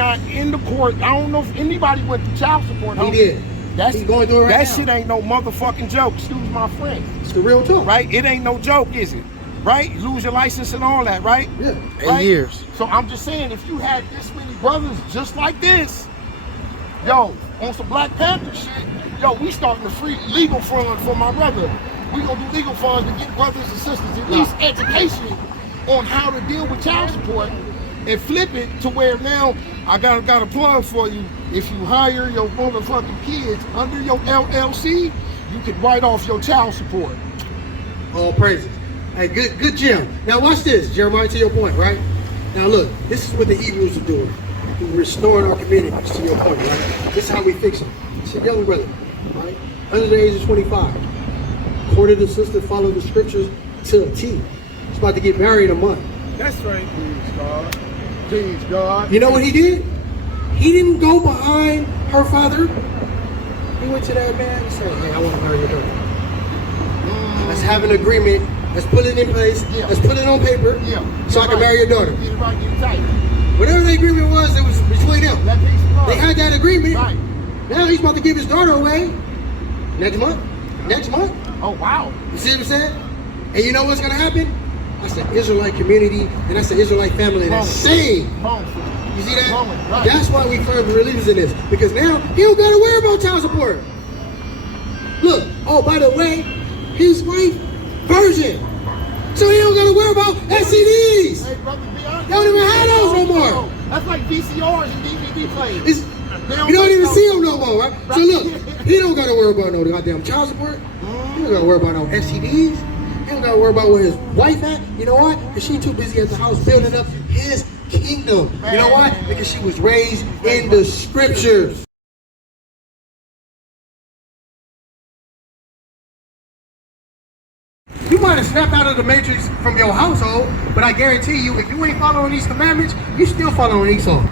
not in the court. I don't know if anybody went through child support. He did. He's going through it right now. That shit ain't no motherfucking joke. Excuse my friend. It's the real talk. Right? It ain't no joke, is it? Right? You lose your license and all that, right? Yeah. Right? 8 years. So I'm just saying, if you had this many brothers just like this, yo, on some Black Panther shit, yo, we starting to free legal fund for my brother. We gonna do legal funds to get brothers and sisters at least education on how to deal with child support and flip it to where now I got a plug for you. If you hire your motherfucking kids under your LLC, you can write off your child support. All praises. Hey, good Jim. Now watch this, Jeremiah, to your point, right? Now look, this is what the Hebrews are doing. We're restoring our communities, to your point, right? This is how we fix them. It's a young brother, right? Under the age of 25. According to the sister, follow the scriptures to a T. He's about to get married in a month. That's right, please God. Please God. You know what he did? He didn't go behind her father. He went to that man and said, hey, I want to marry your daughter. Let's have an agreement. Let's put it in place. Yeah. Let's put it on paper. Yeah. So I can marry your daughter. Get it right, get it tight. Whatever the agreement was, it was between them. That piece of They had that agreement. Right. Now he's about to give his daughter away next month. Next month. Oh, wow. You see what I'm saying? And you know what's going to happen? That's the Israelite community and that's the Israelite family that's saved. You see that? Right. That's why we firm believers in this. Because now he don't got to worry about child support. Look, oh, by the way, his wife, virgin. So he don't got to worry about STDs. Hey, brother, be honest. They don't even have those no more. That's like VCRs and DVD players. You don't even see them no more, right? So look, he don't got to worry about no goddamn child support. He don't got to worry about no STDs. He don't got to worry about where his wife at. You know why? Because she too busy at the house building up his kingdom. You know why? Because she was raised in the scriptures. You might have snapped out of the matrix from your household, but I guarantee you, if you ain't following these commandments, you still following Esau.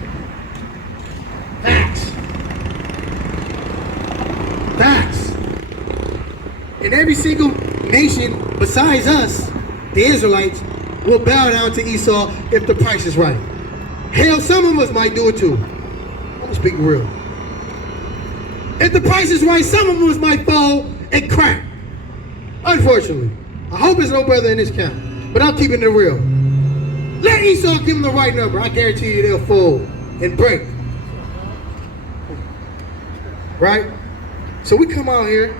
Facts. Facts. And every single nation besides us, the Israelites, will bow down to Esau if the price is right. Hell, some of us might do it too. I'm gonna speak real. If the price is right, some of us might fall and crack. Unfortunately. I hope there's no brother in this camp, but I'm keeping it real. Let Esau give them the right number. I guarantee you they'll fold and break. Right? So we come out here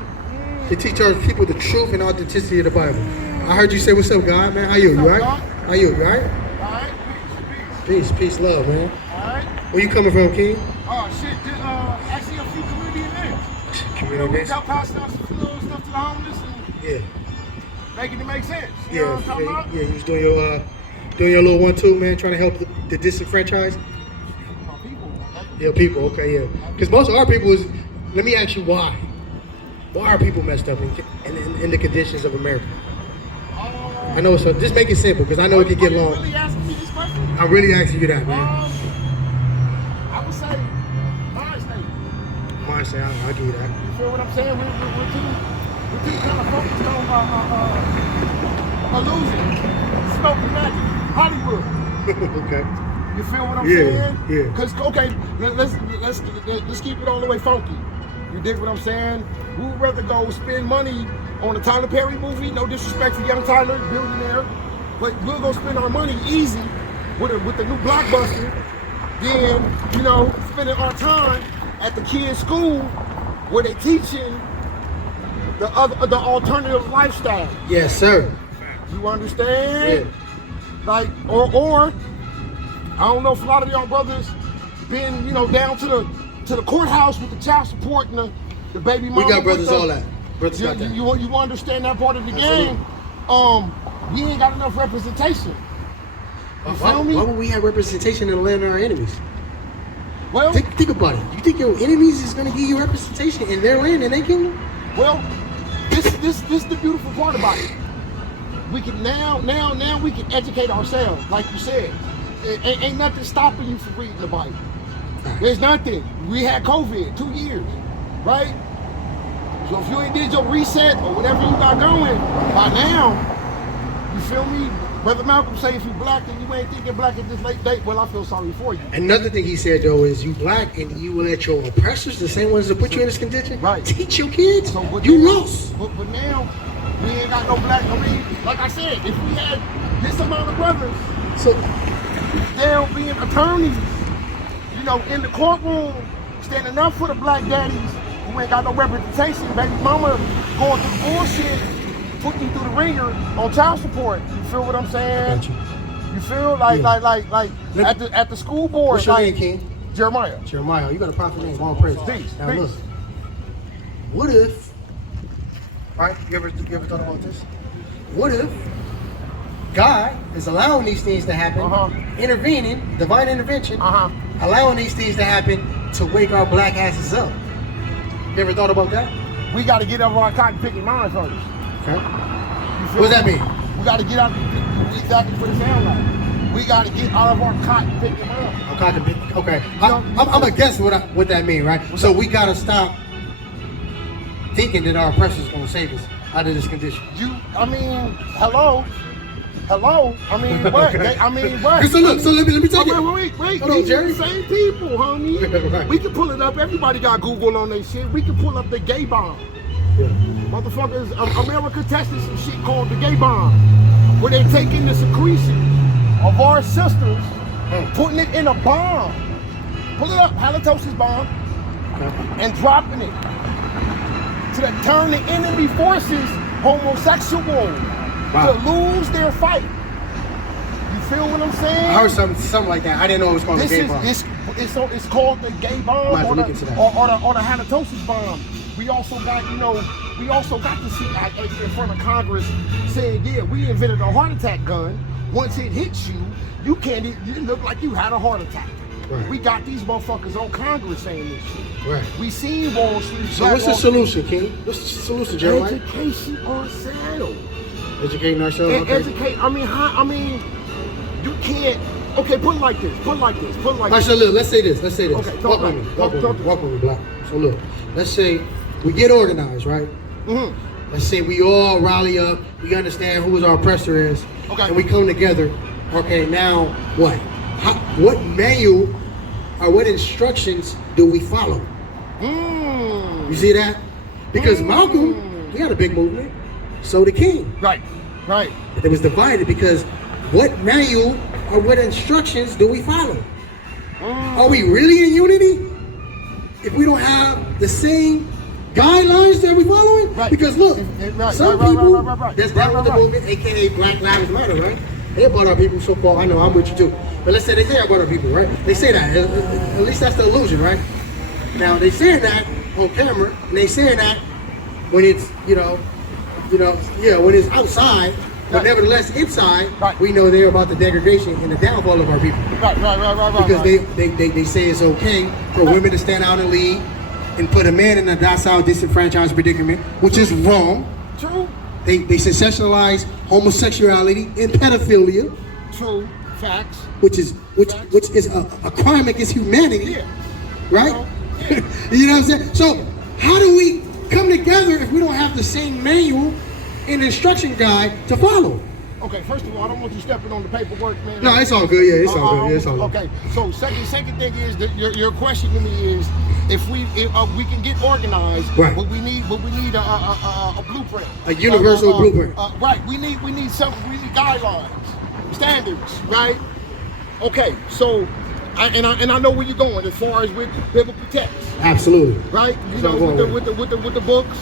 to teach our people the truth and authenticity of the Bible. I heard you say, what's up, God, man? How you? You right? How you? You right? All right. Peace, love, man. All right. Where you coming from, King? Oh, shit. Actually, a few community events. Community events? We help pass out some little stuff to the homeless and Yeah. making it make sense. You know what I'm talking about? Yeah, you was doing your little 1-2, man, trying to help the disenfranchised. My people. Yeah, people, okay, yeah. Because most of our people is, let me ask you why. Why are people messed up in the conditions of America? I know, so just make it simple, because I know it can get long. Are you really asking me this question? I'm really asking you that, man. I would say, mind state. Mind state, I'll give you that. You feel what I'm saying? We're too kind of focused on illusion, smoke and magic, Hollywood. Okay. You feel what I'm saying? Yeah. Because okay, let's keep it all the way funky. You dig what I'm saying? We would rather go spend money on a Tyler Perry movie. No disrespect to young Tyler, billionaire, but we'll go spend our money easy with the new blockbuster than spending our time at the kids' school where they teaching the alternative lifestyle. Yes, sir. You understand? Yeah. Like, or I don't know if a lot of y'all brothers been, down to the courthouse with the child support and the baby mama. We got brothers all that. Brothers got that. You understand that part of the Absolutely. game? We ain't got enough representation. You feel me? Why would we have representation in the land of our enemies? Well, Think about it. You think your enemies is gonna give you representation in their land and their kingdom? well, this the beautiful part about it. We can now we can educate ourselves, like you said. Ain't nothing stopping you from reading the Bible. There's nothing. We had COVID 2 years, right? So if you ain't did your reset or whatever you got going by now, you feel me? Brother Malcolm say if you black and you ain't thinking black at this late date, well, I feel sorry for you. Another thing he said, though, is you black and you will let your oppressors, the same ones that put you in this condition, right, teach your kids. So, you now, lost. But now, we ain't got no black. I mean, like I said, if we had this amount of brothers, so they'll be attorneys, you know, in the courtroom, standing up for the black daddies who ain't got no representation. Baby mama going through bullshit, putting you through the ringer on child support. You feel what I'm saying? You feel like at the school board. What's your like, name, King? Jeremiah. Jeremiah, you got a prophet name. All praise. Peace. Now look, what if? Right? You ever thought about this? What if God is allowing these things to happen, intervening, divine intervention, allowing these things to happen to wake our black asses up? You ever thought about that? We got to get over our cotton picking minds first. Okay. What does that mean? We got to get out exactly what it sounds like. We got to get out of our cotton picking minds. Okay. I'm gonna guess what that means, right? So we got to stop thinking that our oppressors is gonna save us out of this condition. Hello. I mean, what? What? So look, so let me take it. Wait. Hold on, Jerry. Same people, homie. Right. We can pull it up. Everybody got Google on their shit. We can pull up the gay bomb. Yeah. Motherfuckers, America tested some shit called the gay bomb, where they taking the secretion of our sisters, putting it in a bomb. Pull it up, halitosis bomb, and dropping it to turn the enemy forces homosexual. Wow. To lose their fight. You feel what I'm saying? I heard something like that. I didn't know it was called the gay bomb. It's called the gay bomb or the halitosis bomb. We also got the CIA in front of Congress saying, yeah, we invented a heart attack gun. Once it hits you, you look like you had a heart attack. Right. We got these motherfuckers on Congress saying this shit. Right. We seen Wall Street. So what's the solution, King? What's the solution, Jeremiah? Education ourselves. Educating ourselves. And educate. You can't. Okay, put it like this. So look, let's say this. Okay, walk with me, black. So look, let's say we get organized, right? Mm-hmm. Let's say we all rally up. We understand who our oppressor is. Okay. And we come together. Okay, now what? What manual or what instructions do we follow? You see that? Because Malcolm, we had a big movement. So the King. Right. It was divided because what manual or what instructions do we follow? Are we really in unity if we don't have the same guidelines that we following? Right. Because look, some people that's down with the movement, aka Black Lives Matter, right? They about our people so far. I know I'm with you too. But let's say they say about our people, right? They say that. At least that's the illusion, right? Now they saying that on camera, and they saying that when it's when it's outside, but nevertheless inside, we know they're about the degradation and the downfall of our people. Right. Because they say it's okay for women to stand out and lead and put a man in a docile, disenfranchised predicament, which is wrong. True. They sensationalize homosexuality and pedophilia. True. Facts. Which is a crime against humanity. Yeah. Right? Yeah. You know what I'm saying? So how do we come together if we don't have the same manual and instruction guide to follow? Okay, first of all, I don't want you stepping on the paperwork, man. No, it's all good. Yeah, it's all good. It's all good. Okay, so second thing is that your question to me is if we can get organized, right? But we need a blueprint, a universal blueprint. Right. We need guidelines, standards, right? Okay, so I know where you're going as far as with biblical text. Absolutely. Right. You know, with the books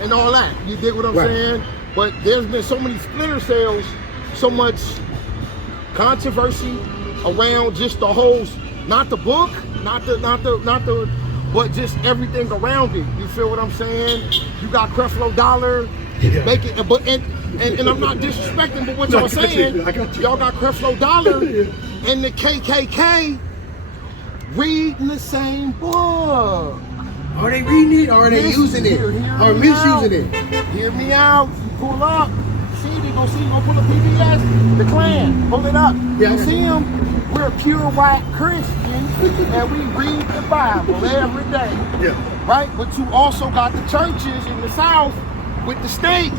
and all that. You dig what I'm saying? But there's been so many splinter cells, so much controversy around just the whole, not the book, but just everything around it. You feel what I'm saying? You got Creflo Dollar, making, and I'm not disrespecting, but what y'all saying, y'all got Creflo Dollar and the KKK reading the same book. Are they reading it or are they using it? Or misusing it? Hear me out. Pull up. See, they go pull up PBS, the Klan. Pull it up. Yeah. You see them? We're pure white Christians and we read the Bible every day. Yeah. Right? But you also got the churches in the South with the stakes.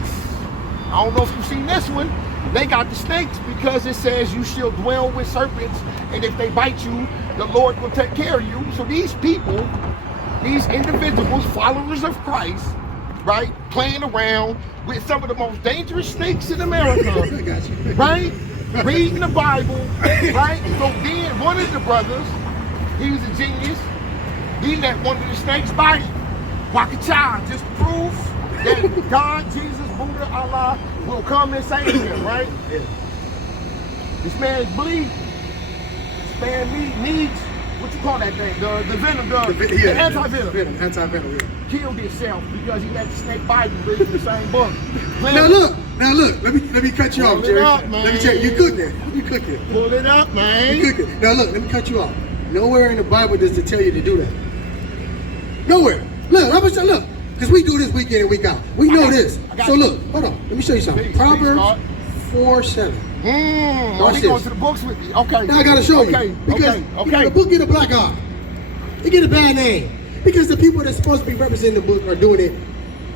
I don't know if you've seen this one. They got the snakes because it says you shall dwell with serpents, and if they bite you, the Lord will take care of you. So these people, these individuals, followers of Christ, right, playing around with some of the most dangerous snakes in America, right, reading the Bible, right. So then one of the brothers, he was a genius, he let one of the snakes bite him. Wakacha, just proof that God, Jesus, Buddha, Allah will come and save him, right? Yeah. This man's bleeding. This man needs, what you call that thing? The venom, the anti-venom. Anti-venom, yeah. Killed himself because he let the snake bite him, reading the same book. Now look, let me cut you off, Jerry. Up, man. Let me check. You cooking. You cooking. Pull it up, man. You cooking. Now look, let me cut you off. Nowhere in the Bible does it tell you to do that. Nowhere. Look, because we do this week in and week out. We know this. So look, hold on. Let me show you something. Proverbs 4:7. Watch this. Going to the books with me. Okay. Now I gotta show you. Because you know, the book get a black eye. It get a bad name. Because the people that's supposed to be representing the book are doing it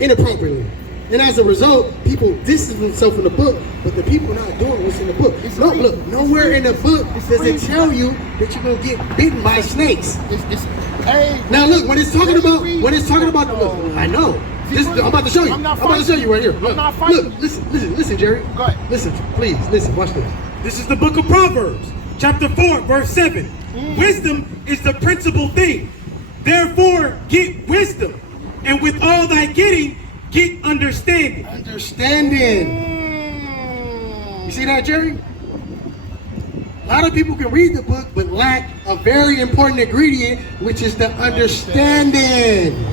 inappropriately. And as a result, people distance themselves from the book, but the people not doing what's in the book. Look, nowhere in the book does it tell you that you're gonna get bitten by snakes. Hey, now look, when it's talking about the look, I know. I'm about to show you. I'm about to show you right here. Look, listen, Jerry. Go ahead. Listen, please, listen, watch this. This is the book of Proverbs, chapter 4, verse 7. Wisdom is the principal thing. Therefore, get wisdom, and with all thy getting, get understanding. You see that, Jerry? A lot of people can read the book, but lack a very important ingredient, which is the understanding.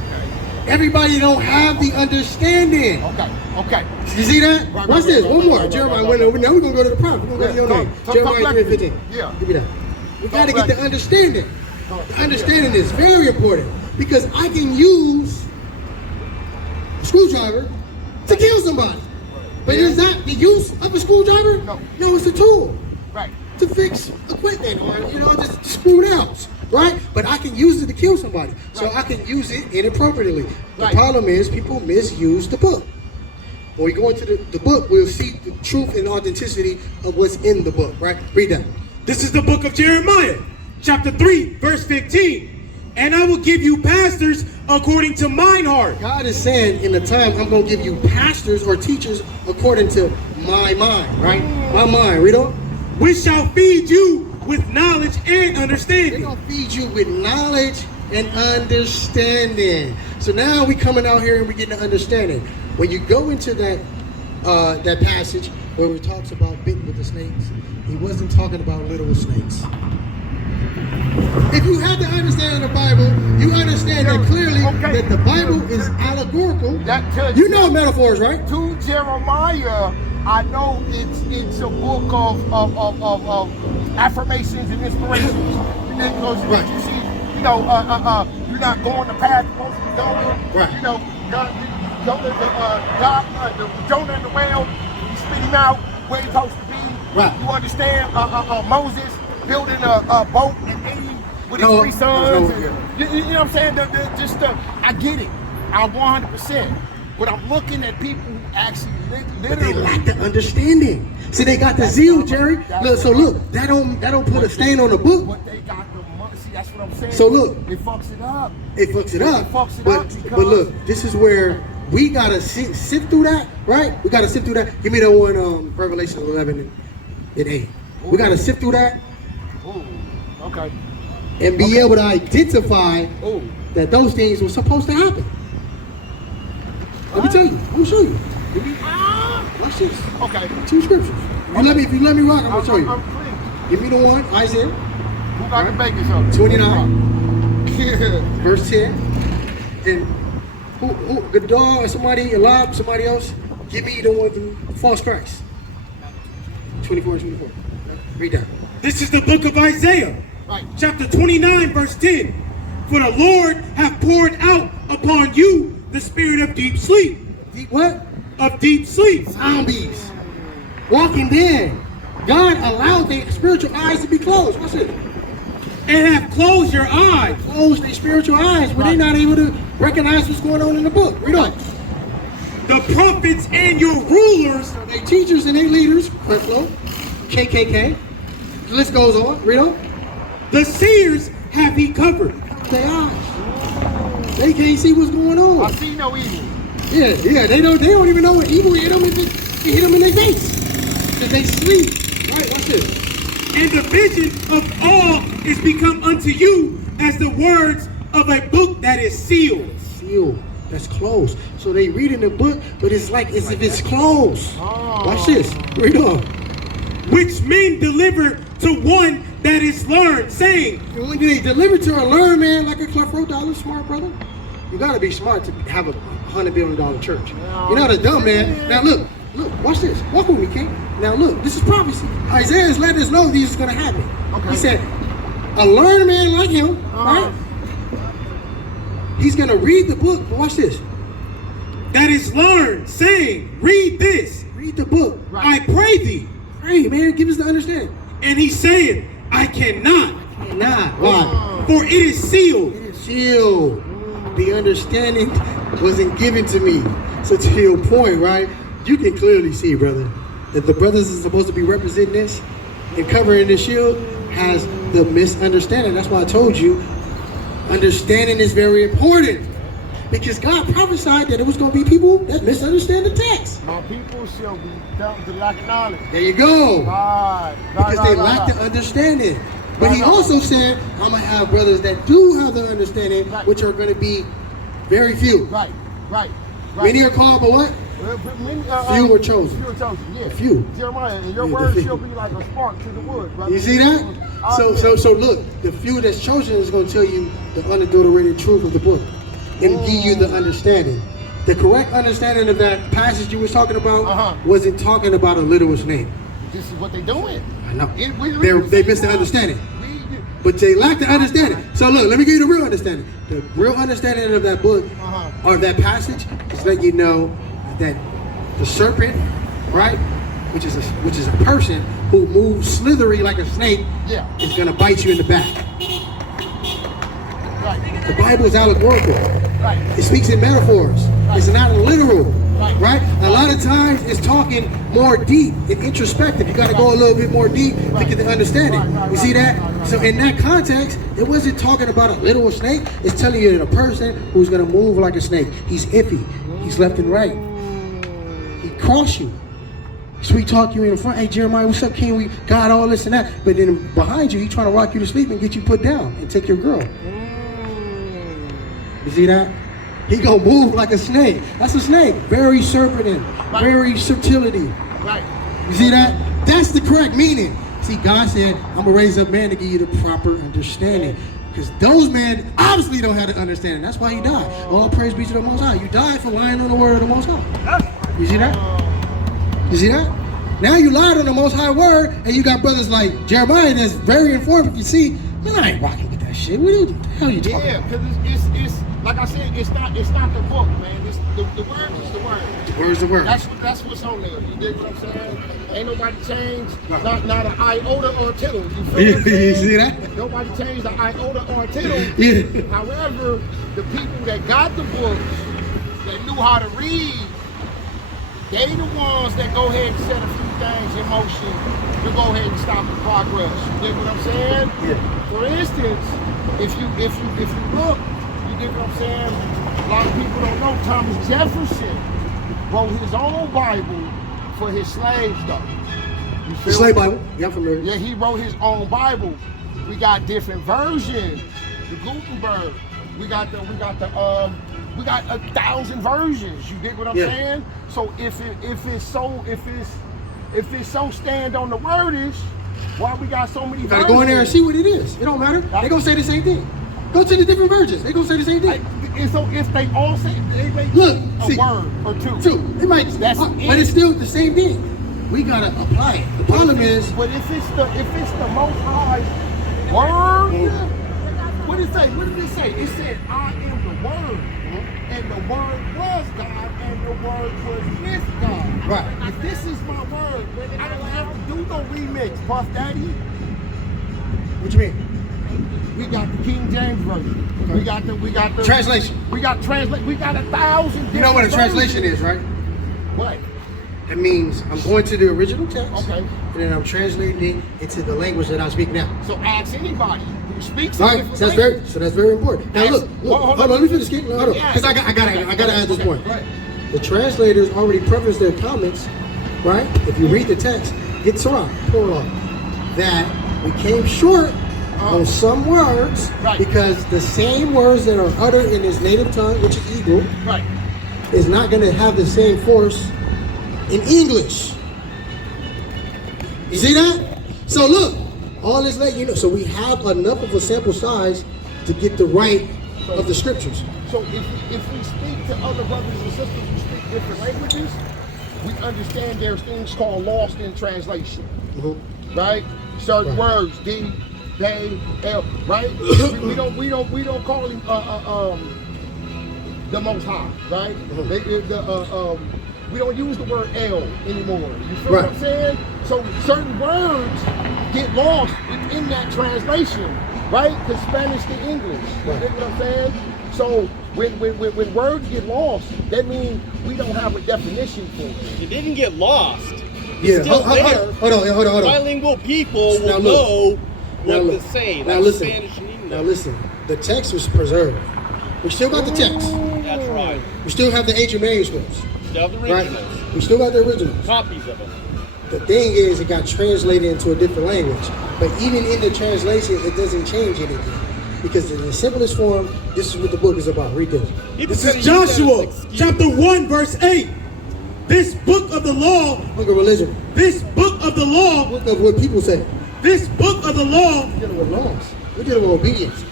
Everybody don't have the understanding. Okay. You see that? Watch this. One more. Jeremiah went over. Now we're going to go to the prophet. We're going to go to your name. Jeremiah 3:15. Yeah. Give me that. We got to get the understanding. The understanding is very important because I can use a screwdriver to kill somebody. But is that the use of a screwdriver? No, it's a tool. Right. To fix equipment or, just screw nails, right? But I can use it to kill somebody. So I can use it inappropriately. The problem is people misuse the book. When we go into the book, we'll see the truth and authenticity of what's in the book, right? Read that. This is the book of Jeremiah, chapter 3, verse 15. And I will give you pastors according to mine heart. God is saying in the time, I'm going to give you pastors or teachers according to my mind, right? My mind. Read on. Which shall feed you with knowledge and understanding. They're going to feed you with knowledge and understanding. So now we coming out here and we're getting an understanding. When you go into that passage where it talks about bitten with the snakes, he wasn't talking about literal snakes. If you have the understanding of the Bible, you understand that clearly that the Bible is allegorical. You know metaphors, right? To Jeremiah, I know it's a book of affirmations and inspirations. Because you see, you're not going the path you're supposed to be going. Right. Jonah in the whale, you spit him out where he's supposed to be. Right. You understand Moses building a boat and aiding with his 3 sons. You know what I'm saying? I get it. I 100%. But I'm looking at people who actually literally. But they lack the understanding. See, they got the zeal, Jerry. Look, that don't put a stain on the book. But they got the money. See, that's what I'm saying. So look, it fucks it up. It fucks it up. But look, this is where we gotta sift through that, right? We gotta sift through that. Give me that one, Revelation 11 and 8. We gotta sift through that. Okay. And be able to identify that those things were supposed to happen. Let me tell you. Let me show you. Watch this. Okay. 2 scriptures. If you let me rock, I'm gonna show you. I'm clean. Give me the one, Isaiah. Who got the bacon up? 29. Verse 10. And who the dog or somebody, Elab, somebody else, give me the one through false Christ. 24 and 24. Read that. This is the book of Isaiah, chapter 29, verse 10. For the Lord hath poured out upon you the spirit of deep sleep. Deep what? Of deep sleep. Zombies. Walking dead. God allowed their spiritual eyes to be closed. What's it? And have closed your eyes. Closed their spiritual eyes where they're not able to recognize what's going on in the book. Read on. the prophets and your rulers, They teachers and they leaders, Creflo, KKK. The list goes on. Read on. the seers have he covered. Their eyes. They can't see what's going I on. see no evil. Yeah. They don't even know what evil hit them if it hit them in their face. Because they sleep. Right, watch this. And the vision of all is become unto you as the words of a book that is sealed. Sealed. That's closed. So they reading the book, but it's like as if it's closed. Oh. Watch this. Read on. Which men deliver to one that is learned, saying, And when they deliver to a learned man like a Creflo Dollar, smart brother, you gotta be smart to have a $100 billion church. You're not a dumb man. Now look, watch this. Walk with me, King. Now look, this is prophecy. Isaiah is letting us know this is gonna happen. Okay. He said, a learned man like him, right? He's gonna read the book, but watch this. that is learned, saying, read this, Read the book. I pray thee. Hey man, give us the understanding. And he said, I cannot, Nah, why? for it is sealed. It is sealed. The understanding wasn't given to me. So to your point, right? You can clearly see, brother, that the brothers is supposed to be representing this and covering the shield has the misunderstanding. That's why I told you, understanding is very important. Because God prophesied that it was going to be people that misunderstand the text. My people shall be dumb to lack of knowledge. There you go. Right. Because they lack the understanding. But he also said, I'm going to have brothers that do have the understanding, which are going to be very few. Right. Many are called, but what? Few were chosen. Few were chosen, yeah. Few. Jeremiah, and your Yeah, word the few. shall be like a spark to the wood, brother. You see that? So look, the few that's chosen is going to tell you the unadulterated truth of the book and give you the understanding. The correct understanding of that passage you was talking about wasn't talking about a literal snake. This is what they doing. I know. They missed the understanding. But they lack the understanding. So look, let me give you the real understanding. The real understanding of that book or that passage is letting you know that the serpent, right, which is a person who moves slithery like a snake, is gonna bite you in the back. Right. The Bible is allegorical. Right. It speaks in metaphors. It's not literal. Right? A lot of times it's talking more deep and introspective. You got to go a little bit more deep to get the understanding. You see that? So in that context, it wasn't talking about a literal snake. It's telling you that a person who's going to move like a snake. He's iffy. He's left and right. He cross you. Sweet talk you in front. Hey Jeremiah, what's up, King? We got all this and that. But then behind you, he trying to rock you to sleep and get you put down and take your girl. You see that? He gonna move like a snake. That's a snake. Very serpent, very subtlety. Right. You see that? That's the correct meaning. See, God said, I'm gonna raise up man to give you the proper understanding. Because those men obviously don't have the understanding. That's why he died. All praise be to the Most High. You died for lying on the word of the Most High. You see that? You see that? Now you lied on the Most High word, and you got brothers like Jeremiah that's very informed. You see, man, I ain't rocking with that shit. What the hell are you talking about? Yeah, because it's like I said, it's not the book, man. It's the word is the word. The word's the word. That's what's on there. You dig what I'm saying? Ain't nobody changed, not an iota or a tittle. You feel what I'm You saying? see that? Nobody changed the iota or a tittle. Yeah. However, the people that got the books, that knew how to read, they the ones that go ahead and set a few things in motion to go ahead and stop the progress. You dig what I'm saying? Yeah. For instance, if you look, you dig what I'm saying? A lot of people don't know Thomas Jefferson wrote his own Bible for his slaves, though. You feel Slave me? Bible. Yeah, I'm familiar. Yeah, he wrote his own Bible. We got different versions. The Gutenberg. We got 1,000 versions. You dig what I'm saying? So if it's so stand on the wordage, why we got so many You versions? gotta go in there and see what it is. It don't matter. They gonna say the same thing. Go to the different versions. They gonna say the same thing. And so if they all say they may Look, a see, word or two. It might, That's but it. it's still the same thing. We gotta apply it. The problem is, But if it's the Most High word, what did it say? What did it say? It said, "I am the Word, and the Word was God, and the Word was with God." Right. If this is my word, I don't have to do no remix, Puff Daddy. what you mean? We got the King James version. We got the Translation. We got 1,000. You know what a different translation versions. is, right? What? That means I'm going to the original text, Okay. and then I'm translating it into the language that I speak now. So ask anybody who speaks All a right, different so language. that's very important. Now Ask- look, hold hold on, let me finish, King. Hold on, Yeah. because I gotta add this point. Right. The translators already prefaced their comments, right? If you read the text, get Torah, plural, that we came short on some words Right. because the same words that are uttered in his native tongue, which is Hebrew, Right. is not going to have the same force in English. You see that? So look, all this let you know. So we have enough of a sample size to get the right of the scriptures. So if we speak to other brothers and sisters who speak different languages, we understand there's things called lost in translation, right? Certain words, D, they, L, right? we don't call him the Most High, right? We don't use the word L anymore. You feel what I'm saying? So certain words get lost in that translation, right? Because Spanish to English. You get what I'm saying? So when words get lost, that means we don't have a definition for it. It didn't get lost. Yeah, It's still there. hold on. Bilingual people Now will look. know Now what look. to say. Now That's listen. Spanish and English. Now listen. The text was preserved. We still got the text. That's right. We still have the ancient manuscripts. Still have the Right? originals. We still got the originals. Copies of them. The thing is, it got translated into a different language. But even in the translation, it doesn't change anything. Because in the simplest form, this is what the book is about. Read this. People This try to is use that as Joshua, an excuse. chapter 1, verse 8. This book of the law, Book of religion. this book of the law, Book of what people say. this book of the law We're dealing with laws. We're dealing with obedience.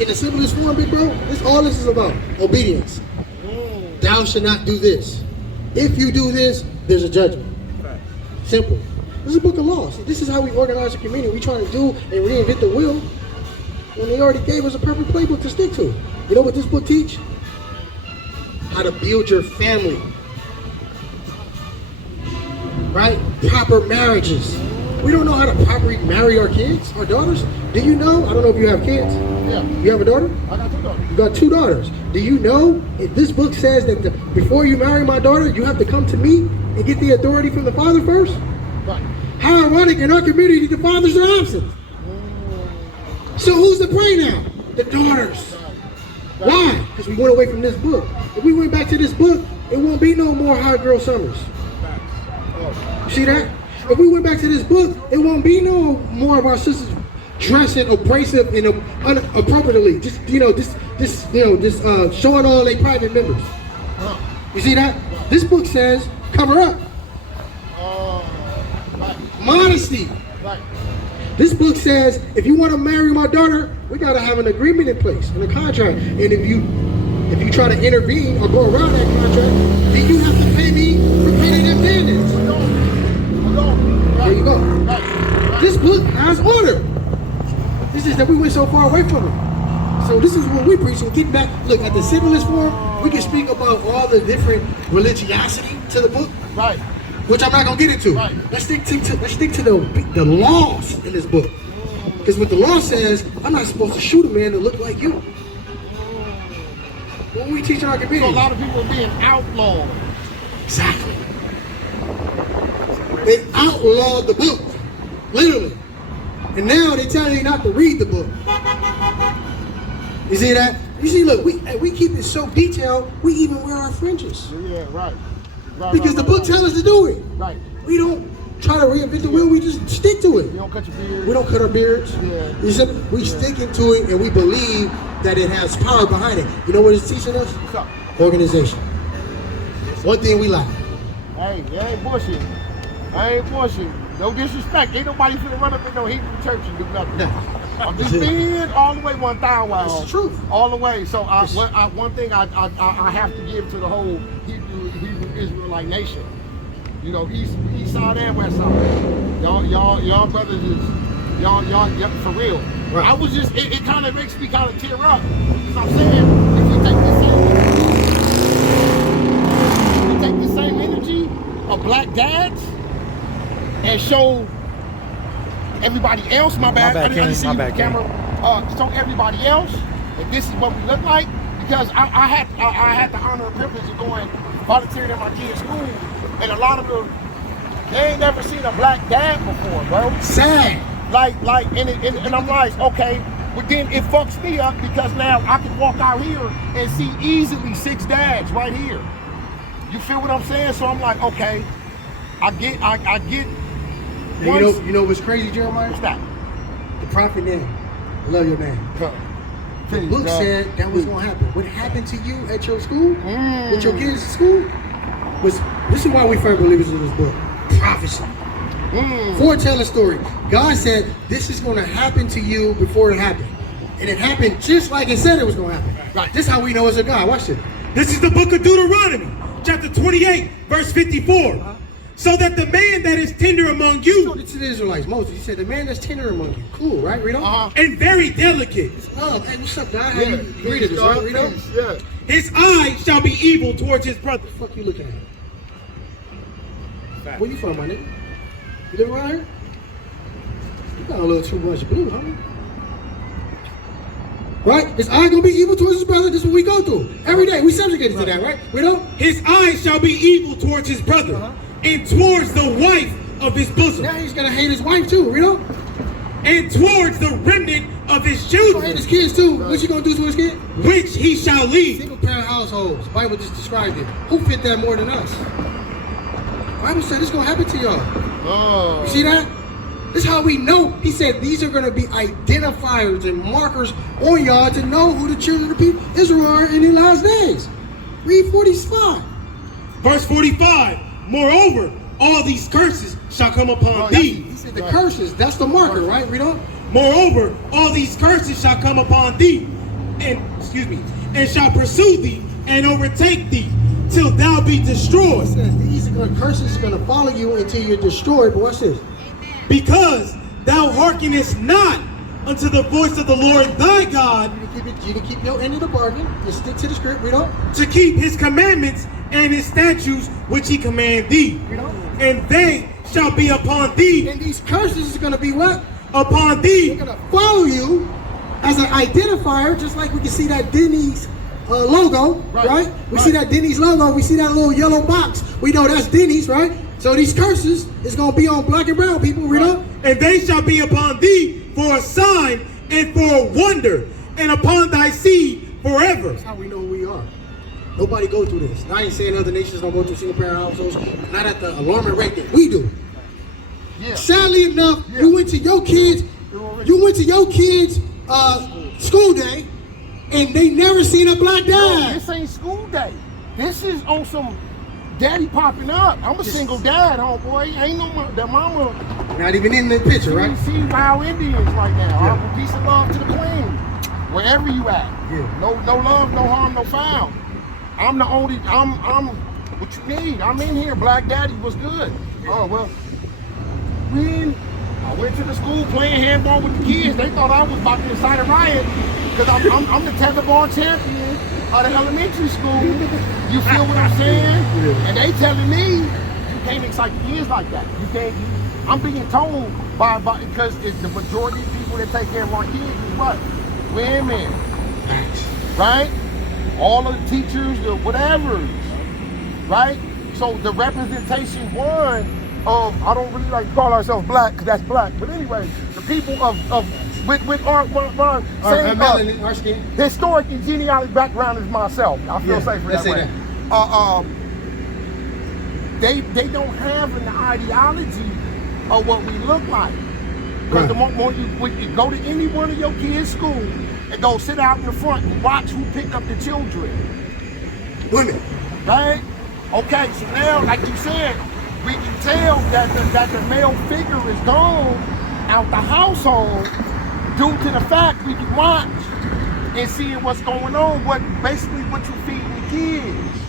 In the simplest form, big bro, all this is about obedience. Thou shalt not do this. If you do this, there's a judgment. Simple. This is a book of laws. This is how we organize the community. We try to do and reinvent the wheel when they already gave us a perfect playbook to stick to. You know what this book teach? How to build your family. Right? Proper marriages. We don't know how to properly marry our kids, our daughters. Do you know? I don't know if you have kids. Yeah. You have a daughter? I got two daughters. You got two daughters. Do you know if this book says that before you marry my daughter, you have to come to me and get the authority from the father first? Right. How ironic, in our community, the fathers are absent. So who's to pray now? The daughters. Why? Because we went away from this book. If we went back to this book, it won't be no more hot girl summers. You see that? If we went back to this book, it won't be no more of our sisters dressing abrasive and inappropriately. Just showing all their private members. You see that? This book says cover up. Modesty. Right. This book says if you want to marry my daughter, we gotta have an agreement in place and a contract. And if you try to intervene or go around that contract, then you have to pay me for paying them dividends. There you go. Right. This book has order. This is that we went so far away from it. So this is what we preach and get back. Look, at the simplest form, we can speak about all the different religiosity to the book, Right. which I'm not gonna get into. Right. Let's stick to the laws in this book. Because what the law says, I'm not supposed to shoot a man that look like you. What we teach in our So a community. lot of people are being outlawed. Exactly. They outlawed the book, literally. And now they tell you not to read the book. You see that? You see, look, we keep it so detailed, we even wear our fringes. Yeah, right. Because the book tells us to do it. Right. We don't try to reinvent the wheel, we just stick to it. You don't cut your beard. We don't cut our beards. Yeah. You see, we stick into it and we believe that it has power behind it. You know what it's teaching us? What's up? Organization. One thing we lack. Hey, you ain't bullshit. I ain't bullshit. No disrespect. Ain't nobody finna run up in no Hebrew church and do nothing. No. I'm just being all the way 1,000. That's the truth. All the way. So one thing I have to give to the whole Hebrew Israelite nation. You know, east side and west side. Y'all brothers is y'all for real. Right. I was just it kind of makes me kind of tear up. Because I'm saying if you take the same energy of black dads and show everybody else, my bad, I didn't see you with the camera. Show everybody else that this is what we look like, because I had the honor and privilege of going volunteering at my kid's school, and a lot of them, they ain't never seen a black dad before, bro. Sad. And I'm like, okay, but then it fucks me up because now I can walk out here and see easily 6 dads right here. You feel what I'm saying? So I'm like, okay, I get. And you know what's crazy, Jeremiah? What's that? The prophet name. I love your name. The book said that was going to happen. What happened to you at your school, with your kids at school, was, this is why we firm believers in this book, prophecy. Foretelling story. God said, this is going to happen to you before it happened. And it happened just like it said it was going to happen. Right. This is how we know it's a God. Watch it. This is the book of Deuteronomy, chapter 28, verse 54. So that the man that is tender among you, So to the Israelites, Moses, he said, the man that's tender among you. Cool, right? Read on. and very delicate, Love. Hey, what's up, God? How you read this, right? Read on. Yeah. his eye shall be evil towards his brother. What the fuck you looking at? Where you from, my nigga? You live around here? You got a little too much blue, homie. Right? His eye gonna be evil towards his brother. This is what we go through. Every day. We subjugated to that, right? We don't? His eye shall be evil towards his brother, and towards the wife of his bosom, Now he's gonna hate his wife too, you know? and towards the remnant of his He's gonna hate children, his kids too. What you gonna do to his kid? which he shall lead. Single parent households. The Bible just described it. Who fit that more than us? The Bible said it's gonna happen to y'all. You see that? This is how we know. He said these are gonna be identifiers and markers on y'all to know who the children of the people Israel are in the last days. Read 45. Verse 45. Moreover, all these curses shall come upon thee. He said the curses, that's the marker, right? Read on. Moreover, all these curses shall come upon thee, and shall pursue thee and overtake thee till thou be destroyed. It says these curses are gonna follow you until you're destroyed. But watch this. Because thou hearkenest not unto the voice of the Lord thy God, You can keep your end of the bargain. Just stick to the script. Read on. to keep his commandments and his statutes which he command thee. Read on. And they shall be upon thee, And these curses are gonna be what? upon thee, They're gonna follow you as an identifier, just like we can see that Denny's logo, right? We see that Denny's logo. We see that little yellow box. We know that's Denny's, right? So these curses is gonna be on black and brown people. Read on. and they shall be upon thee for a sign and for a wonder, and upon thy seed forever. That's how we know who we are. Nobody go through this. Now I ain't saying other nations don't go through single parent households, not at the alarming rate that we do. Yeah. Sadly enough, you went to your kids' school day, and they never seen a black No, dad. this ain't school day. This is on some daddy popping up. I'm a single dad, homeboy. Ain't no that mama. Not even in the picture, right? See wild Indians right now. Yeah. Peace and love to the queen, wherever you at. Yeah. No love, no harm, no foul. I'm the only. I'm what you need. I'm in here. Black daddy was good. Oh well. When I went to the school playing handball with the kids, they thought I was about to incite a riot because I'm the tetherball champion of the elementary school. You feel what I'm saying? Yeah. And they telling me you can't excite the kids like that. You can't. I'm being told by because it's the majority of people that take care of our kids is what? Women, right? All of the teachers, the whatever, right? So the representation of, I don't really like to call ourselves black because that's black, but anyway, the people with our same melanin, our skin. historic and genealogical background as myself. I feel safer let's that say way. They don't have an ideology of what we look like. Because the more you go to any one of your kids' school and go sit out in the front and watch who pick up the children. Women. Right? Okay, so now, like you said, we can tell that the male figure is gone out the household due to the fact we can watch and seeing what's going on, what you feeding the kids.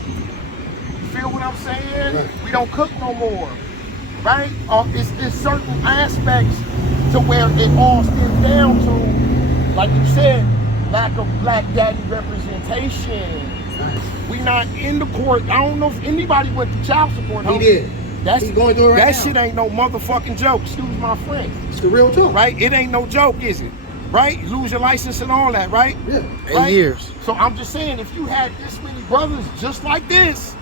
You feel what I'm saying? Right. We don't cook no more, right? It's certain aspects to where it all stems down to, like you said, lack of black daddy representation. We not in the court. I don't know if anybody went to child support. He did. He's going through it right that now. shit ain't no motherfucking joke. Excuse my French. It's the real talk. Right? It ain't no joke, is it? Right? You lose your license and all that, right? Yeah. Right? 8 years. So I'm just saying, if you had this many brothers just like this,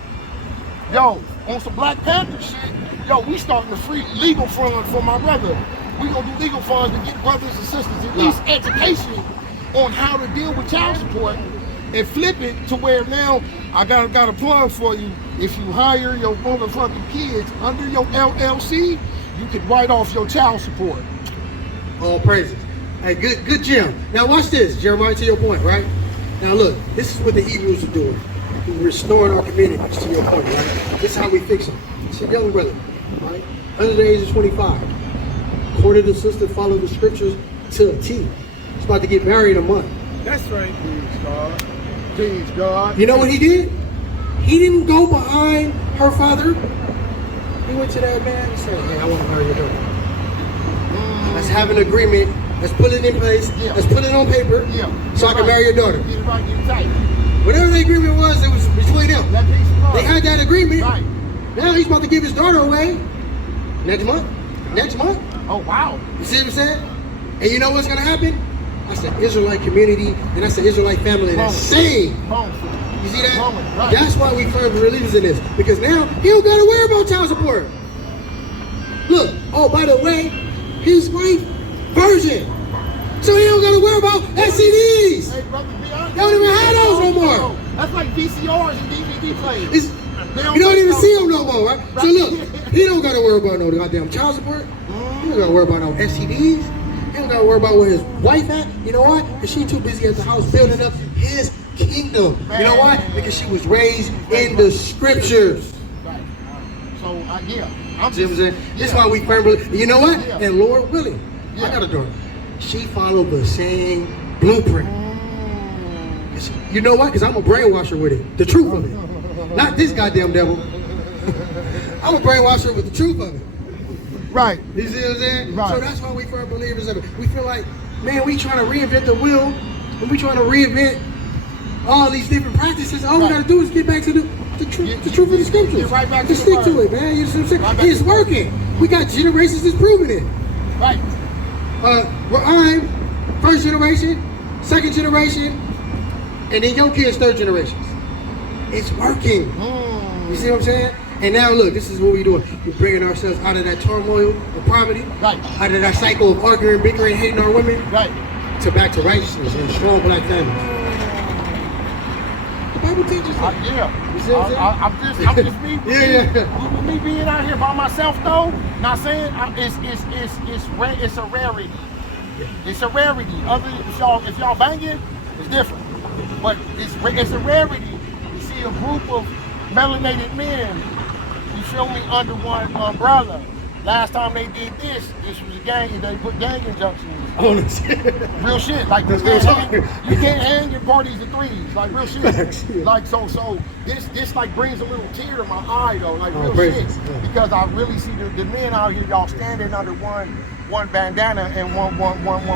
Yo, on some Black Panther shit, yo, we starting the free legal fund for my brother. We gonna do legal funds to get brothers and sisters at least education on how to deal with child support and flip it to where now I got a plug for you. If you hire your motherfucking kids under your LLC, you can write off your child support. All praises. Hey, good Jim. Now watch this, Jeremiah, to your point, right? Now look, this is what the Hebrews are doing. We're restoring our communities, to your point, right? This is how we fix them. It's a young brother, right? Under the age of 25. According to the sister, follow the scriptures to a T. He's about to get married in a month. That's right. Please, God. Please, God. You know what he did? He didn't go behind her father. He went to that man and said, hey, I want to marry your daughter. Let's have an agreement. Let's put it in place. Yeah. Let's put it on paper. Yeah. So I can marry your daughter. Get it right, get it tight. Whatever the agreement was, it was between them. That piece of They had that agreement. Right. Now he's about to give his daughter away next month. Next month. Oh, wow. You see what I'm saying? And you know what's going to happen? That's the Israelite community and that's the Israelite family that's saved. You see that? Right. That's why we firm believers in this. Because now he don't got to worry about child support. Look, oh, by the way, his wife, virgin. So he don't got to worry about STDs. Hey, brother, be honest. They don't even have those no more. That's like VCRs and DVD players. You don't even see them no more, right? So look, he don't got to worry about no goddamn child support. He don't got to worry about no STDs. He don't got to worry about where his wife at. You know why? Because she too busy at the house building up his kingdom. You know why? Because she was raised in the scriptures. Right. So, yeah. I'm See what I'm saying? That's why we firmly, you know what? Yeah. And Lord willing, I got a daughter. She followed the same blueprint. You know what? Because I'm a brainwasher with it. The truth of it. Not this goddamn devil. I'm a brainwasher with the truth of it. Right. You see what I'm saying? Right. So that's why we firm believers of it. We feel like, man, we trying to reinvent the wheel, and we trying to reinvent all these different practices. All we got to do is get back to the truth, the truth of the scriptures. Get right back to Just the stick to word. it, man. You see what I'm saying? Right back It's to the word. working. We got generations that's proving it. Right. I'm first generation, second generation, and then your kids third generations. It's working. You see what I'm saying? And now look, this is what we're doing. We're bringing ourselves out of that turmoil of poverty, Right. out of that cycle of arguing, bickering, hating our women, Right. to back to righteousness and strong black families. The Bible teaches that. Yeah. You see what I'm saying? I'm just me. Yeah. With me being out here by myself though, not saying it's a rarity. It's a rarity. Other if y'all banging, it's different. But it's a rarity. You see a group of melanated men, you feel me, under one umbrella. Last time they did this was a gang, they put gang injunctions. Oh, no shit. Real shit. Like you can't hang your parties of threes. Like real shit. Facts, yeah. Like so this like brings a little tear to my eye though. Like real praises, shit. yeah. Because I really see the men out here, y'all standing under one bandana and one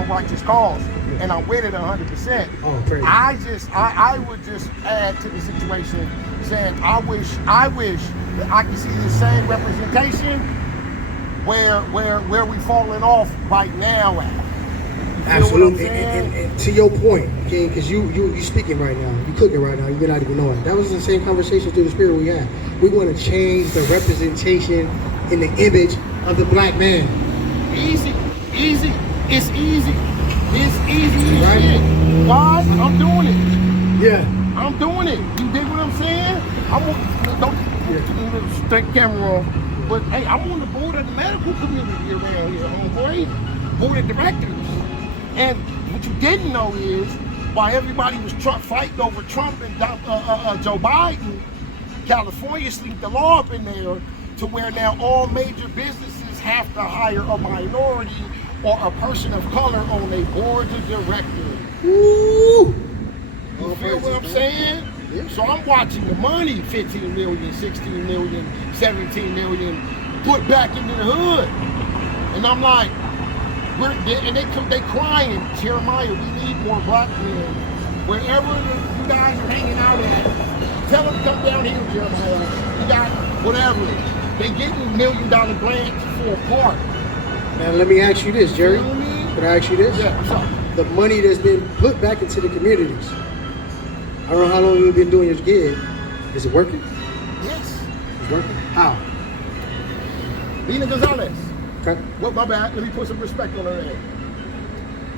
righteous cause. And I'm with it 100%. Oh, praise. I would just add to the situation saying I wish that I could see the same representation where we falling off right now at. Absolutely, and to your point, okay, because you speaking right now, you cooking right now, you're not even knowing. That was the same conversation through the spirit we had. We want to change the representation in the image of the black man. Easy. It's easy. Right. Shit. God, I'm doing it. Yeah. I'm doing it. You dig what I'm saying? Don't take the camera off. But hey, I'm on the board of the medical community around here, homeboy. Board of directors. And what you didn't know is, while everybody was fighting over Trump and Joe Biden, California slipped the law up in there to where now all major businesses have to hire a minority or a person of color on their boards of directors. Woo! You feel what I'm saying? Yeah. So I'm watching the money, 15 million, 16 million, 17 million, put back into the hood. And I'm like, they crying, Jeremiah, we need more black men. Wherever you guys are hanging out at, tell them to come down here, Jeremiah. You got whatever. They getting $1 million grants for a park. Now let me ask you this, Jerry. You know what I mean? Can I ask you this? Yeah, what's up? The money that's been put back into the communities. I don't know how long you've been doing your gig. Is it working? Yes. It's Working? How? Lena Gonzalez. Okay. Well, my bad. Let me put some respect on her name.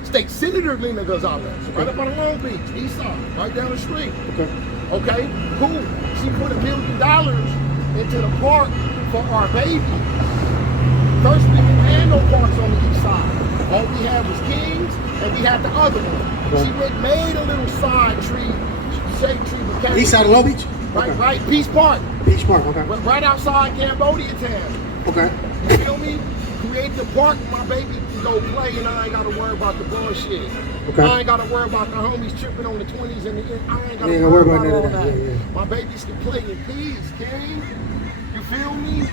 State Senator Lena Gonzalez, right up on Long Beach, East Side, right down the street. Okay. Okay, cool. She put $1 million into the park for our baby. First, we didn't have no parks on the east side. All we had was Kings, and we had the other one. Okay. She made a little side tree, shade tree. East side of Long Beach? Right, Okay. right. Peace Park. Beach Park, okay. Right outside Cambodia town. Okay. You feel me? Create the park where my baby can go play, and I ain't got to worry about the bullshit. Okay. I ain't got to worry about the homies tripping on the 20s and the I ain't got You to ain't worry gotta about worry all about none that. of that. Yeah. My babies can play in peace, King. You feel me?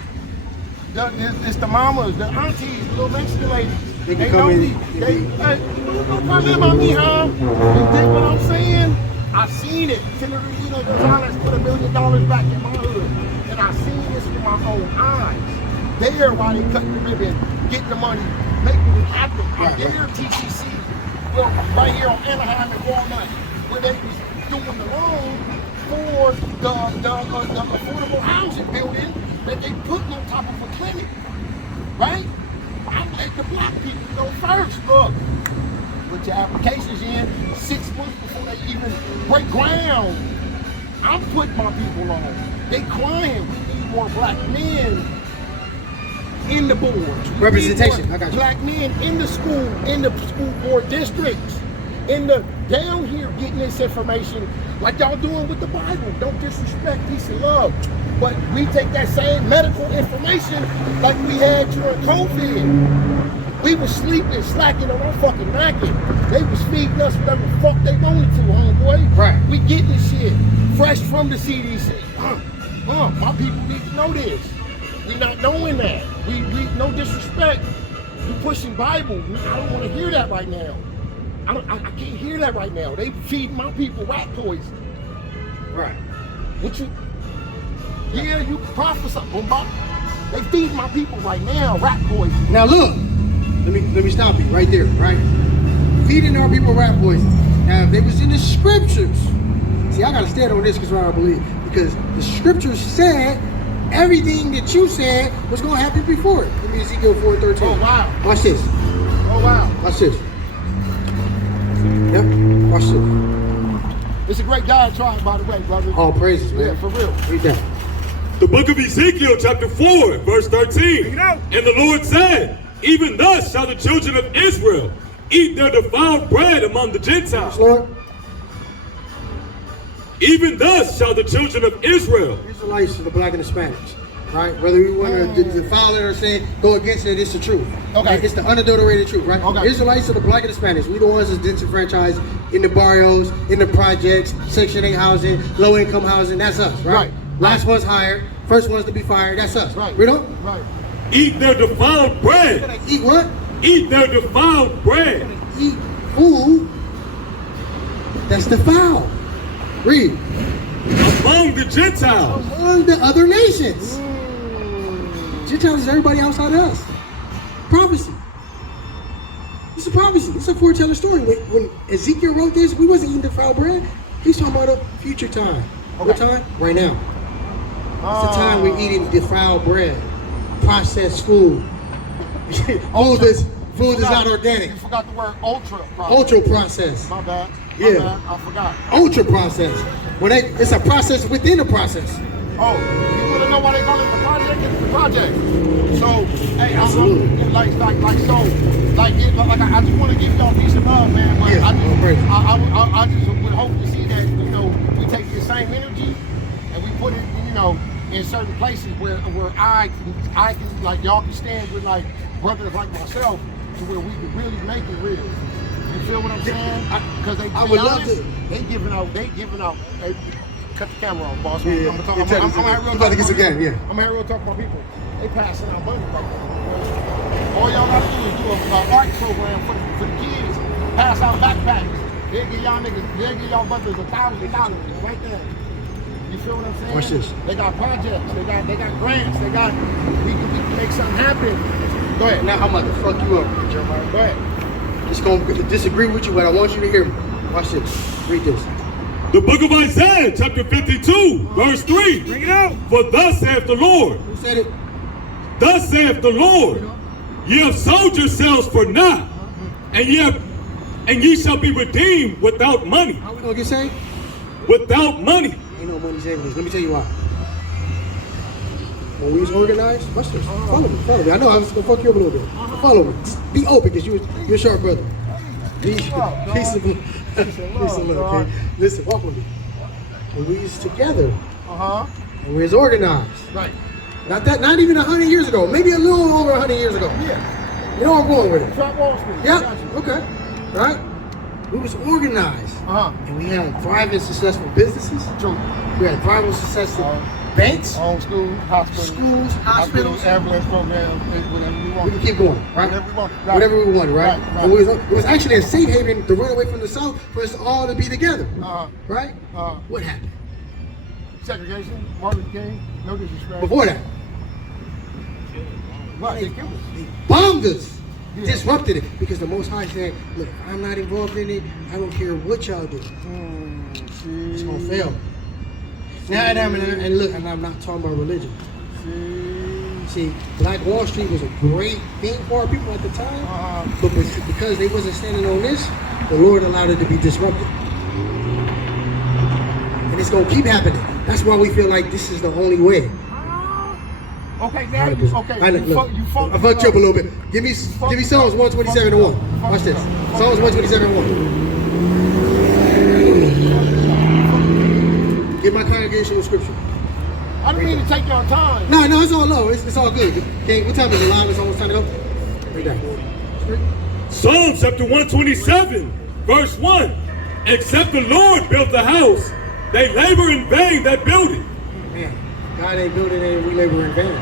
It's the mamas, the aunties, the little Mexican ladies. They can They come know in, me. They don't probably about me, huh? You dig what I'm saying? I seen it. Senator Lena Gonzalez put $1 million back in my hood. And I seen this with my own eyes. There, while they cut the ribbon, getting the money, making it happen. I dare TCC, well, right here on Anaheim and Walnut, where they was doing the loan for the affordable housing building that they put on top of a clinic, right? I let the black people know first. Look, put your applications in 6 months before they even break ground. I'm putting my people on. They crying. We need more black men in the boards. We Representation. need more I got you. black men in the school board districts. In the down here getting this information like y'all doing with the Bible. Don't disrespect, peace and love. But we take that same medical information like we had during COVID. We was sleeping, slacking on our fucking knacking. They was feeding us whatever the fuck they wanted to, homeboy. Right. We getting this shit fresh from the CDC. My people need to know this. We not knowing that. We no disrespect. We pushing Bible. I don't want to hear that right now. I can't hear that right now. They feeding my people rat poison. Right. What you? Yeah, you prophesy. They feed my people right now rat poison. Now look, let me stop you right there, right? Feeding our people rat poison. Now if they was in the scriptures, see I gotta stand on this because I believe. Because the scriptures said everything that you said was gonna happen before it. Give me Ezekiel 4:13. Oh wow. Watch this. Oh wow. Watch this. Yep. Watch this. It's a great diatribe, by the way, brother. All praises, man. Yeah, for real. Read that. The book of Ezekiel, chapter 4, verse 13. And the Lord said, even thus shall the children of Israel eat their defiled bread among the Gentiles. Lord. Even thus shall the children of Israel. Israelites are the black and the Spanish, right? Whether you want to defile it or say go against it, it's the truth. Okay. Right? It's the unadulterated truth, right? Okay. Israelites are the black and the Spanish. We the ones that's disenfranchised in the barrios, in the projects, Section 8 housing, low income housing. That's us, right? Right. Last one's hired, first one's to be fired. That's us. Right. We don't Right. Eat their defiled bread. eat what? Eat their defiled bread. Eat food that's defiled. Read. Among the Gentiles. Among the other nations. Gentiles is everybody outside of us. Prophecy. It's a prophecy. It's a foreteller story. When Ezekiel wrote this, we wasn't eating defiled bread. He's talking about a future time. What time? Right now. It's the time we're eating defiled bread, processed food. Food is not organic. You forgot the word ultra. Ultra processed. My bad. My Yeah. bad. I forgot. Ultra processed. It's a process within a process. Oh, you want to know why they call it the project? It's the project. So, hey, Absolutely. I just want to give y'all peace of love, man. But Yeah, I just would hope to see that, we take the same energy and we put it, in certain places where I can, like, y'all can stand with, like, brothers like myself to where we can really make it real. You feel what I'm saying? Because I would love to. They giving out. Hey, cut the camera off, boss. Yeah, I'm you about to get some game, yeah. I'm here real talk about people. They passing out money right now. All y'all gotta do is do an art program for the kids. Pass out backpacks. They'll give y'all brothers $1,000 right there. You feel what I'm saying? Watch this. They got projects. They got grants. We can make something happen. Go ahead. Now I'm about to fuck you up, Jeremiah. Go ahead. Just gonna disagree with you, but I want you to hear me. Watch this. Read this. The book of Isaiah, chapter 52, verse 3. Bring it out. For thus saith the Lord, Who said it? thus saith the Lord, ye have sold yourselves for naught, and ye shall be redeemed without money. How we gonna get saved? Without money. Ain't no money saving this. Let me tell you why. When we was organized, watch this. Follow me, follow me. I know I was gonna fuck you up a little bit. Follow me. Just be open, because you're a sharp brother. Peace of love. Peace of love, okay? Listen, walk with me. When we was together, and we was organized. Right. Not even 100 years ago. Maybe a little over 100 years ago. Yeah. You know where I'm going with it. Trap Wall Street. Yep. Got you. Okay. Right? We was organized. And we had thriving, successful businesses. True. We had thriving, successful banks. Home schools, hospitals. Schools, hospitals. Ambulance programs, whatever we want. We can keep going, right? Whatever we want. Right. Whatever we wanted, right? Right. And it was actually a safe haven to run away from the South for us all to be together. Right? What happened? Segregation, Martin Luther King, no disrespect. Before that, What? They killed us. they bombed us, disrupted it, because the Most High said, look, I'm not involved in it. I don't care what y'all do. It's going to fail. Now, and look, and I'm not talking about religion. See, Black Wall Street was a great thing for our people at the time, but because they wasn't standing on this, the Lord allowed it to be disrupted. And it's going to keep happening. That's why we feel like this is the only way. Okay, now you I fucked you up a little bit. Give me Psalms 127 and 1. Watch this. Psalms 127 and 1. Give my congregation a scripture. I didn't mean to take your time. No, it's all low. It's all good. Okay, what time is it? Live? It's almost time to go. Right there. Psalm chapter 127, verse 1. Except the Lord built the house, they labor in vain that build it. Man, God ain't building it and we labor in vain.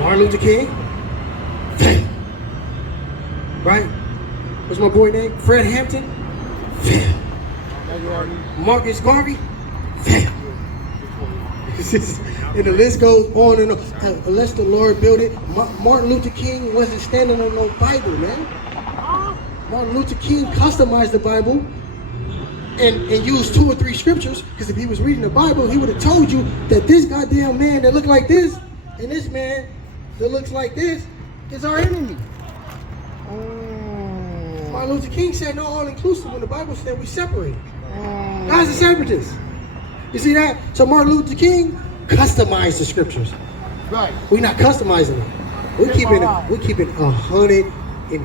Martin Luther King? Fail. Right? What's my boy name? Fred Hampton? Fail. Marcus Garvey? Fail. And the list goes on and on. Unless the Lord built it. Martin Luther King wasn't standing on no Bible, man. Martin Luther King customized the Bible and used 2 or 3 scriptures, because if he was reading the Bible, he would have told you that this goddamn man that looked like this and this man that looks like this is our enemy. Martin Luther King said no all-inclusive when the Bible said we separate. God's a separatist. You see that? So Martin Luther King customized the scriptures. Right. We're not customizing them. We're keeping 100 in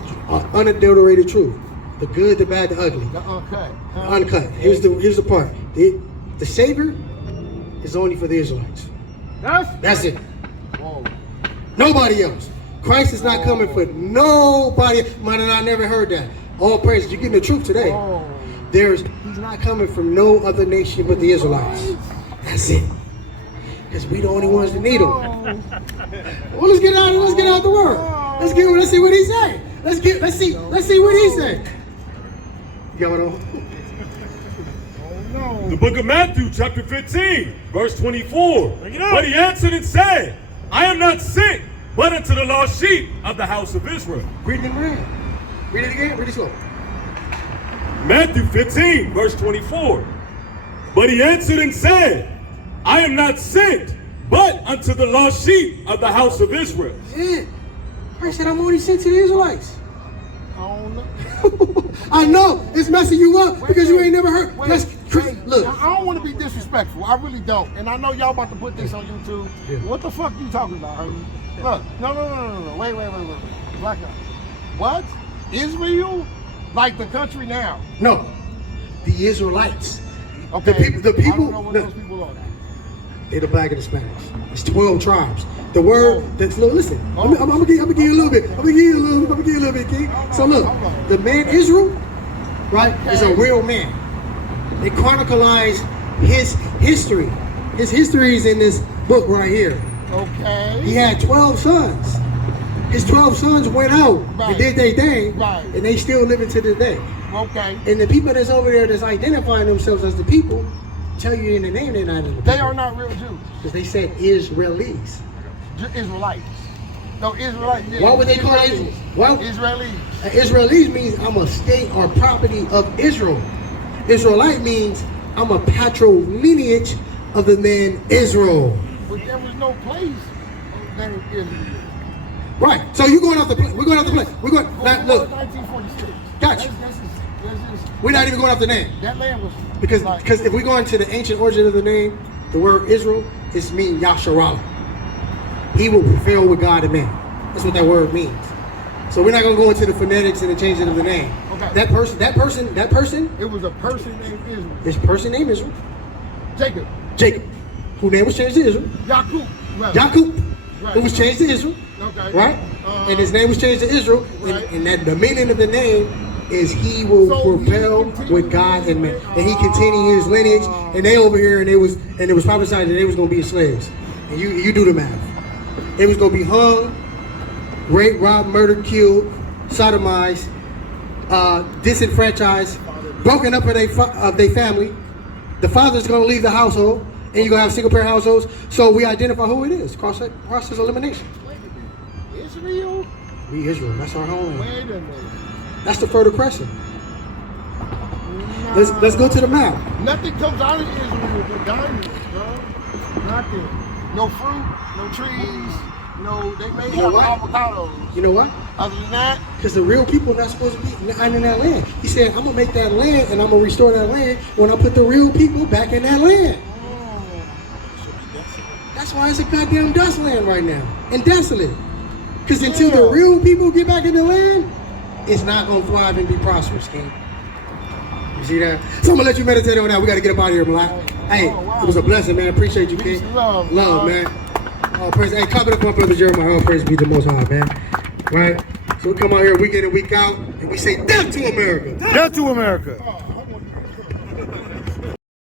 unadulterated truth. The good, the bad, the ugly. The uncut. Uncut. Here's the part. The Savior is only for the Israelites. That's it. Whoa. Nobody else. Christ is not coming for nobody. Man, I never heard that. All praises. You're getting the truth today. Whoa. He's not coming from no other nation but the Israelites. That's it. Because we the only ones that need him. Well, let's get out the world. Let's see what he say. Let's see what he say. You got what on? The book of Matthew, chapter 15, verse 24. But he answered and said, I am not sent, but unto the lost sheep of the house of Israel. Read it again. Read it again. Read it slow. Matthew 15, verse 24. But he answered and said, I am not sent, but unto the lost sheep of the house of Israel. Yeah. Christ said, I'm only sent to the Israelites. I don't know. I know it's messing you up because you ain't never heard. Look, I don't want to be disrespectful. I really don't. And I know y'all about to put this on YouTube. Yeah. What the fuck you talking about, Herman? Look, no. Wait. Black guy. What? Israel? Like the country now? no, the Israelites. Okay. The people. I don't know what those people are. They're the Black and the Spanish. It's 12 tribes. The word that's listen. I'm gonna give you a little bit. I'm gonna give you a little bit, King. So look, the man Israel, right, is a real man. They chronicleize his history. His history is in this book right here. Okay. He had 12 sons. His 12 sons went out and did their thing, and they still living to this day. Okay. And the people that's over there that's identifying themselves as the people tell you in the name they're not in the people. They are not real Jews. Because they said Israelis. Israelites. No, Israelites. Why would they call it? Israelis? Israelis means I'm a state or property of Israel. Israelite means I'm a patrilineage of the man Israel. But there was no place named Israel. Right. So you're going off the plane. We're going off the plane. We're going. Now, look, 1946. Gotcha. We're not even going off the name. That land was Because like, if we go into the ancient origin of the name, the word Israel is mean Yasharallah. He will prevail with God and man. That's what that word means. So we're not going to go into the phonetics and the changing of the name. Okay. That person. it was a person named Israel. This person named Israel. Jacob. Jacob, whose name was changed to Israel. Yaqub. Rather. Yaqub, Right. who was changed to Israel. Okay. Right? And his name was changed to Israel. Right. And that the meaning of the name is he will So he prevail continued with God and man. And he continued his lineage. And they over here, and it was prophesied that they was going to be slaves. And you do the math. They was going to be hung, raped, robbed, murdered, killed, sodomized, disenfranchised, broken up of their family. The father's going to leave the household, and you're going to have single parent households. So we identify who it is. Process elimination. Wait a minute. Israel? We Israel. That's our homeland. Wait a minute. That's the Fertile Crescent. Let's go to the map. Nothing comes out of Israel but diamonds, bro. Nothing. No fruit, no trees, no, they made You know up what? avocados. You know what? Other than that, Because the real people are not supposed to be in that land. He said, I'm going to make that land and I'm going to restore that land when I put the real people back in that land. That's why it's a goddamn dust land right now. And desolate. Because until the real people get back in the land, it's not going to thrive and be prosperous, King. You see that? So I'm going to let you meditate on that. We got to get up out of here, Malak. Hey, it was a blessing, man. Appreciate you, King. love, man. All praise. Hey, comment up my brother Jeremiah. All praise be the Most High, man. Right? So we come out here week in and week out, and we say, death to America. death to America.